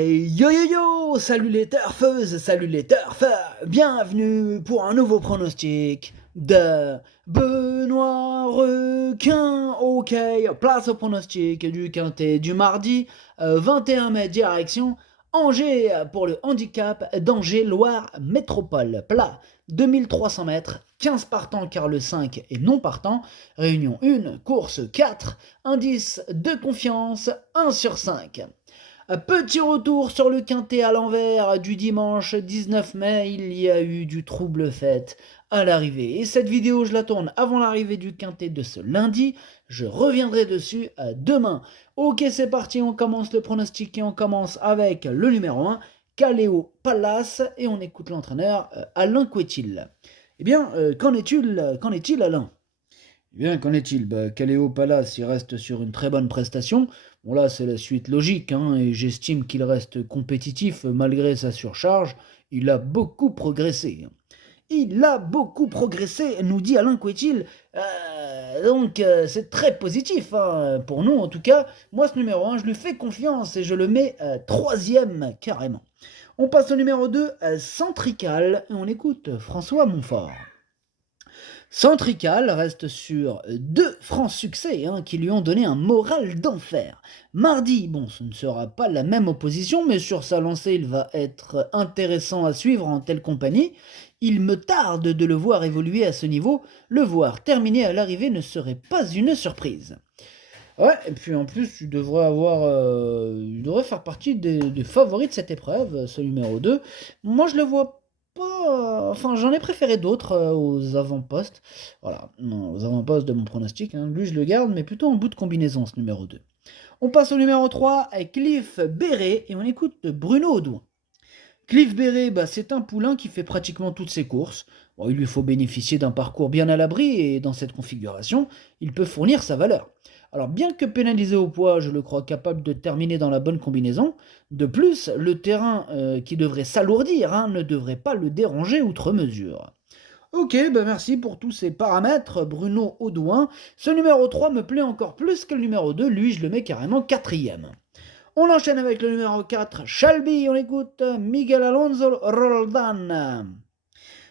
Hey yo yo yo, salut les turfeuses, salut les turfeurs, bienvenue pour un nouveau pronostic de Benoît Requin. Ok, place au pronostic du quintet du mardi 21 mai direction Angers pour le handicap d'Angers-Loire Métropole. Plat 2300 mètres, 15 partants car le 5 est non partant, réunion 1, course 4, indice de confiance 1 sur 5. Petit retour sur le quintet à l'envers du dimanche 19 mai, il y a eu du trouble fait à l'arrivée. Et cette vidéo, je la tourne avant l'arrivée du quintet de ce lundi. Je reviendrai dessus demain. Ok, c'est parti, on commence le pronostic et on commence avec le numéro 1, Caléo Palace, et on écoute l'entraîneur Alain Couetil. Eh bien, qu'en est-il Alain? Eh bien, qu'en est-il? Caléo Palace, il reste sur une très bonne prestation. Bon là, c'est la suite logique, hein, et j'estime qu'il reste compétitif malgré sa surcharge. Il a beaucoup progressé. Il a beaucoup progressé, nous dit Alain Couetil. Donc c'est très positif, hein, pour nous en tout cas. Moi, ce numéro 1, je lui fais confiance et je le mets troisième carrément. On passe au numéro 2, Centrical, et on écoute François Montfort. Centrical reste sur 2 francs succès qui lui ont donné un moral d'enfer. Mardi, bon, ce ne sera pas la même opposition, mais sur sa lancée, il va être intéressant à suivre en telle compagnie. Il me tarde de le voir évoluer à ce niveau. Le voir terminer à l'arrivée ne serait pas une surprise. Ouais, et puis en plus, il devrait faire partie des favoris de cette épreuve, ce numéro 2. Moi, je le vois pas. Enfin, j'en ai préféré d'autres aux avant-postes. Voilà, non, aux avant-postes de mon pronostic. Lui, je le garde, mais plutôt en bout de combinaison, ce numéro 2. On passe au numéro 3 avec Cliff Béret et on écoute Bruno Audouin. Cliff Béret, c'est un poulain qui fait pratiquement toutes ses courses. Bon, il lui faut bénéficier d'un parcours bien à l'abri et dans cette configuration, il peut fournir sa valeur. Alors bien que pénalisé au poids, je le crois capable de terminer dans la bonne combinaison. De plus, le terrain qui devrait s'alourdir ne devrait pas le déranger outre mesure. Ok, merci pour tous ces paramètres, Bruno Audouin. Ce numéro 3 me plaît encore plus que le numéro 2, lui je le mets carrément quatrième. On enchaîne avec le numéro 4, Shelby, on écoute Miguel Alonso Roldan.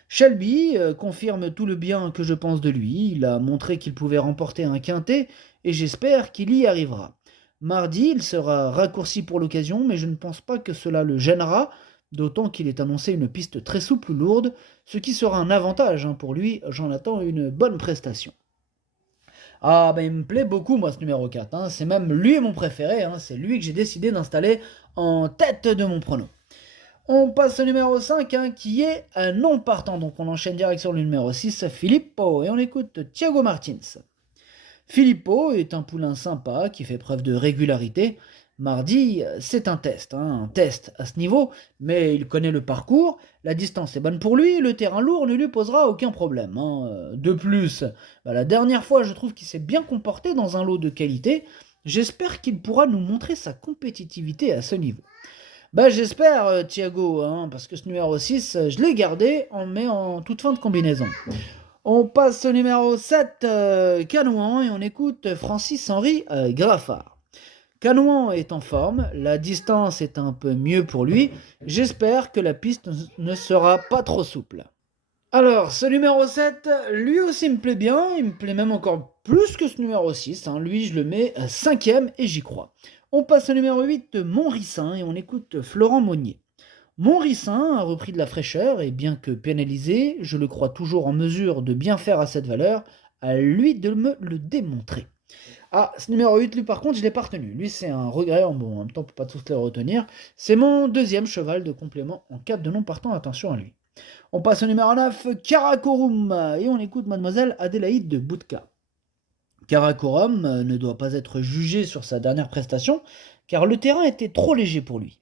Shelby confirme tout le bien que je pense de lui, il a montré qu'il pouvait remporter un quintet et j'espère qu'il y arrivera. Mardi, il sera raccourci pour l'occasion, mais je ne pense pas que cela le gênera, d'autant qu'il est annoncé une piste très souple ou lourde, ce qui sera un avantage pour lui, j'en attends une bonne prestation. Ah, il me plaît beaucoup, moi, ce numéro 4. C'est même lui mon préféré. C'est lui que j'ai décidé d'installer en tête de mon prono. On passe au numéro 5, qui est un non partant. Donc, on enchaîne direct sur le numéro 6, Filippo. Et on écoute Thiago Martins. Filippo est un poulain sympa qui fait preuve de régularité. Mardi, c'est un test à ce niveau, mais il connaît le parcours, la distance est bonne pour lui, le terrain lourd ne lui posera aucun problème. De plus, la dernière fois, je trouve qu'il s'est bien comporté dans un lot de qualité. J'espère qu'il pourra nous montrer sa compétitivité à ce niveau. J'espère, Thiago, parce que ce numéro 6, je l'ai gardé, mais en toute fin de combinaison. On passe au numéro 7, Canouan, et on écoute Francis-Henri Graffard. Canouan est en forme, la distance est un peu mieux pour lui, j'espère que la piste ne sera pas trop souple. Alors, ce numéro 7, lui aussi me plaît bien, il me plaît même encore plus que ce numéro 6, lui je le mets 5ème et j'y crois. On passe au numéro 8, Montricin, et on écoute Florent Monnier. Montricin a repris de la fraîcheur et bien que pénalisé, je le crois toujours en mesure de bien faire à cette valeur, à lui de me le démontrer. Ah, ce numéro 8, lui par contre, je ne l'ai pas retenu. Lui, c'est un regret, en même temps, on ne peut pas tous les retenir. C'est mon deuxième cheval de complément en cas de non partant, attention à lui. On passe au numéro 9, Karakorum, et on écoute Mademoiselle Adélaïde de Boudka. Karakorum ne doit pas être jugé sur sa dernière prestation, car le terrain était trop léger pour lui.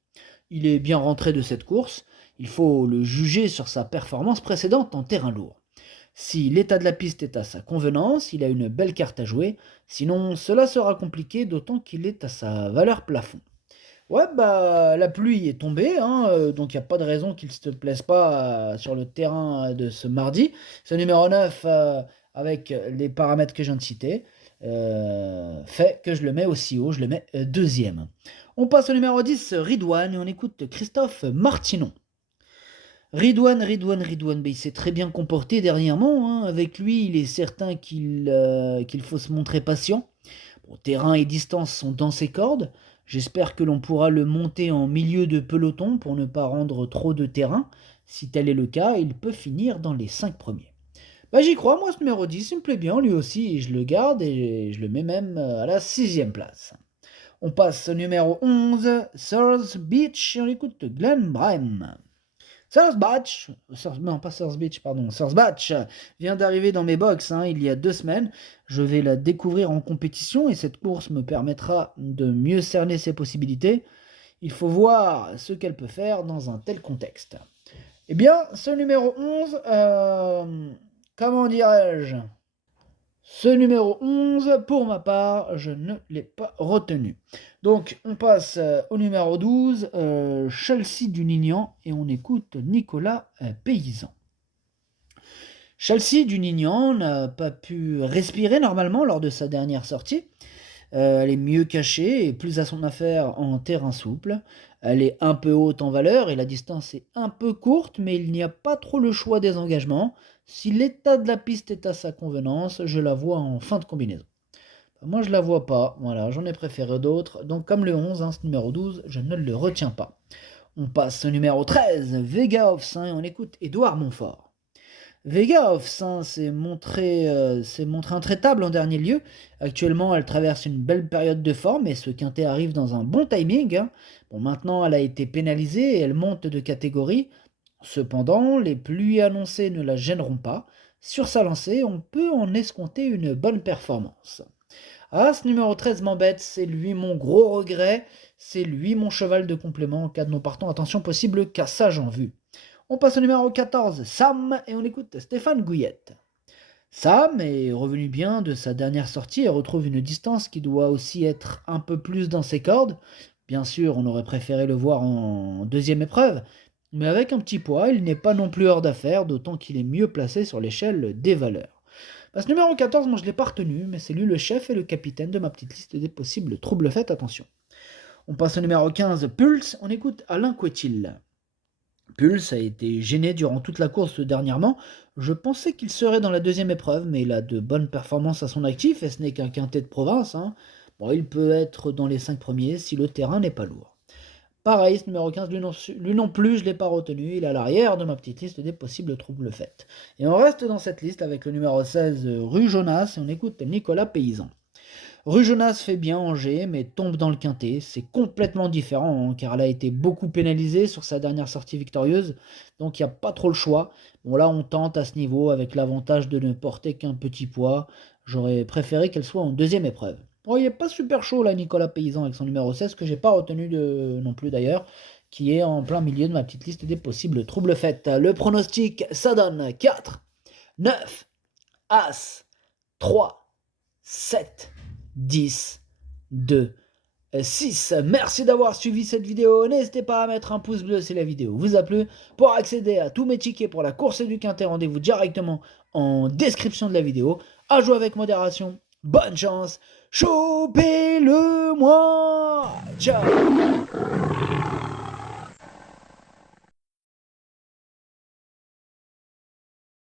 Il est bien rentré de cette course, il faut le juger sur sa performance précédente en terrain lourd. Si l'état de la piste est à sa convenance, il a une belle carte à jouer, sinon cela sera compliqué d'autant qu'il est à sa valeur plafond. Ouais, la pluie est tombée, donc il n'y a pas de raison qu'il ne se plaise pas sur le terrain de ce mardi. Ce numéro 9 avec les paramètres que je viens de citer, fait que je le mets aussi haut, je le mets deuxième. On passe au numéro 10, Ridwan, et on écoute Christophe Martinon. Ridwan, il s'est très bien comporté dernièrement, hein. Avec lui, il est certain qu'il faut se montrer patient. Bon, terrain et distance sont dans ses cordes. J'espère que l'on pourra le monter en milieu de peloton pour ne pas rendre trop de terrain. Si tel est le cas, il peut finir dans les 5 premiers. Bah, j'y crois, moi, ce numéro 10, il me plaît bien, lui aussi, et je le garde et je le mets même à la 6e place. On passe au numéro 11, South Beach, et on écoute Glenn Brem. South Batch vient d'arriver dans mes box, hein, il y a 2 semaines. Je vais la découvrir en compétition et cette course me permettra de mieux cerner ses possibilités. Il faut voir ce qu'elle peut faire dans un tel contexte. Eh bien, ce numéro 11, comment dirais-je? Ce numéro 11, pour ma part, je ne l'ai pas retenu. Donc, on passe au numéro 12, Chelsea du Nignan, et on écoute Nicolas Paysan. Chelsea du Nignan n'a pas pu respirer normalement lors de sa dernière sortie. Elle est mieux cachée et plus à son affaire en terrain souple. Elle est un peu haute en valeur et la distance est un peu courte, mais il n'y a pas trop le choix des engagements. Si l'état de la piste est à sa convenance, je la vois en fin de combinaison. Moi, je la vois pas. Voilà, j'en ai préféré d'autres. Donc, comme le 11, hein, ce numéro 12, je ne le retiens pas. On passe au numéro 13, Vega of Saint, et on écoute Édouard Montfort. Vega of Saint s'est montré intraitable en dernier lieu. Actuellement, elle traverse une belle période de forme et ce quintet arrive dans un bon timing, hein. Bon, maintenant, elle a été pénalisée et elle monte de catégorie. Cependant, les pluies annoncées ne la gêneront pas. Sur sa lancée, on peut en escompter une bonne performance. Ah, ce numéro 13 m'embête, c'est lui mon gros regret, c'est lui mon cheval de complément en cas de non partant. Attention, possible cassage en vue. On passe au numéro 14, Sam, et on écoute Stéphane Gouillette. Sam est revenu bien de sa dernière sortie et retrouve une distance qui doit aussi être un peu plus dans ses cordes. Bien sûr, on aurait préféré le voir en deuxième épreuve, mais avec un petit poids, il n'est pas non plus hors d'affaire, d'autant qu'il est mieux placé sur l'échelle des valeurs. Bah, ce numéro 14, moi je ne l'ai pas retenu, mais c'est lui le chef et le capitaine de ma petite liste des possibles troubles faits, attention. On passe au numéro 15, Pulse, on écoute Alain Couetil. Pulse a été gêné durant toute la course dernièrement. Je pensais qu'il serait dans la deuxième épreuve, mais il a de bonnes performances à son actif et ce n'est qu'un quintet de province, hein. Bon, il peut être dans les 5 premiers si le terrain n'est pas lourd. Pareil, ce numéro 15, lui non plus, je ne l'ai pas retenu. Il est à l'arrière de ma petite liste des possibles troubles faits. Et on reste dans cette liste avec le numéro 16, Rue Jonas, et on écoute Nicolas Paysan. Rue Jonas fait bien Angers, mais tombe dans le quintet. C'est complètement différent, hein, car elle a été beaucoup pénalisée sur sa dernière sortie victorieuse, donc il n'y a pas trop le choix. Bon, là, on tente à ce niveau, avec l'avantage de ne porter qu'un petit poids. J'aurais préféré qu'elle soit en deuxième épreuve. Bon, il n'est pas super chaud, là, Nicolas Paysan, avec son numéro 16, que j'ai pas retenu non plus d'ailleurs, qui est en plein milieu de ma petite liste des possibles troubles faits. Le pronostic, ça donne 4, 9, As, 3, 7... 10, 2, 6. Merci d'avoir suivi cette vidéo. N'hésitez pas à mettre un pouce bleu si la vidéo vous a plu. Pour accéder à tous mes tickets pour la course du quintet, rendez-vous directement en description de la vidéo. À jouer avec modération. Bonne chance. Chopez-le moi. Ciao.